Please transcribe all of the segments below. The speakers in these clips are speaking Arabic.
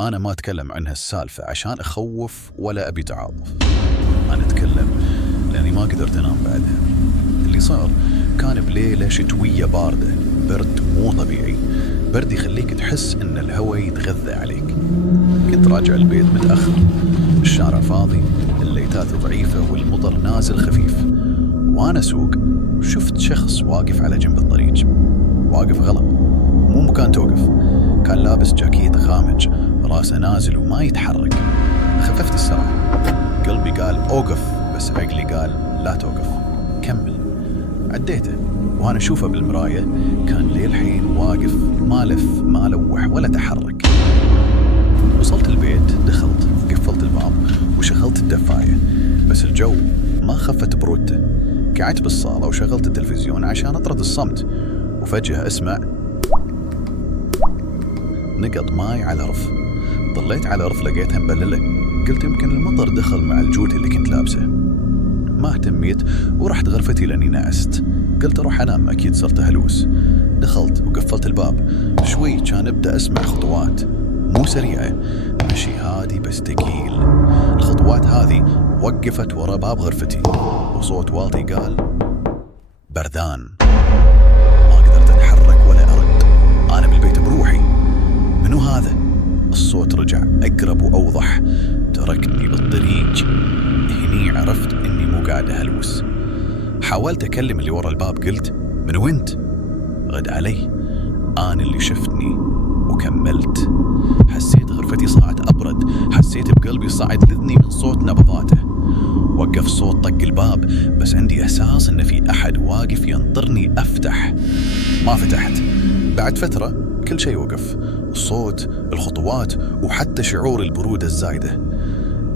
أنا ما أتكلم عن هالسالفة عشان أخوف ولا أبي تعاطف. أنا أتكلم لأني ما قدرت أنام بعدها. اللي صار كان بليلة شتوية باردة، برد مو طبيعي، برد يخليك تحس إن الهواء يتغذى عليك. كنت راجع البيت متأخر، الشارع فاضي، الليتات ضعيفة والمطر نازل خفيف. وأنا أسوق شفت شخص واقف على جنب الطريق، واقف غلط، مو مكان توقف. كان لابس جاكيت غامج، راسه نازل وما يتحرك. خففت السرعة، قلبي قال أوقف، بس عقلي قال لا توقف، كمل. عديته وأنا أشوفه بالمراية، كان للحين واقف، ما لف ما لوح ولا تحرك. وصلت البيت، دخلت قفلت الباب وشغلت الدفاية، بس الجو ما خفت برودته. قعدت بالصالة وشغلت التلفزيون عشان أطرد الصمت، وفجأة أسمع نقط ماي على رف. طليت على رف لقيتها مبللة، قلت يمكن المطر دخل مع الجود اللي كنت لابسه. ما اهتميت ورحت غرفتي لاني نعست، قلت اروح انام اكيد صرت هلوس. دخلت وقفلت الباب، شوي كان ابدا اسمع خطوات مو سريعة، مشي هادي بس ثقيل. الخطوات هذه وقفت ورا باب غرفتي، وصوت واطي قال بردان. ما قدرت اتحرك ولا ارد، انا بالبيت بروحي. منو هذا؟ الصوت رجع أقرب وأوضح، تركني بالطريق. هني عرفت إني مو قاعد أهلوس. حاولت أكلم اللي ورا الباب، قلت منو أنت؟ غد علي، أنا اللي شفتني. وكملت. حسيت غرفتي صاعد أبرد، حسيت بقلبي صاعد لذني من صوت نبضاته. وقف صوت طق الباب، بس عندي إحساس إن في أحد واقف ينطرني أفتح. ما فتحت. بعد فترة كل شيء وقف، الصوت، الخطوات، وحتى شعور البرودة الزايدة.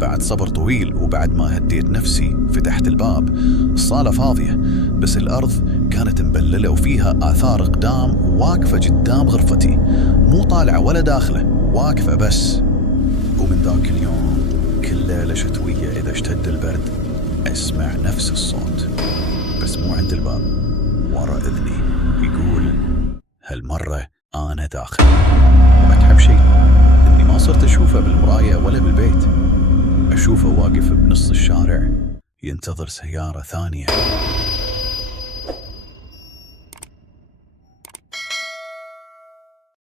بعد صبر طويل وبعد ما هديت نفسي فتحت الباب. الصالة فاضية، بس الأرض كانت مبللة وفيها آثار أقدام واقفة قدام غرفتي، مو طالعة ولا داخلة، واقفة بس. ومن ذاك اليوم كل ليلة شتوية إذا اشتد البرد أسمع نفس الصوت، بس مو عند الباب، ورا إذني، يقول هالمرة أنا داخل. وأتعب شيء إني ما صرت أشوفه بالمراية ولا بالبيت، أشوفه واقف بنص الشارع ينتظر سيارة ثانية.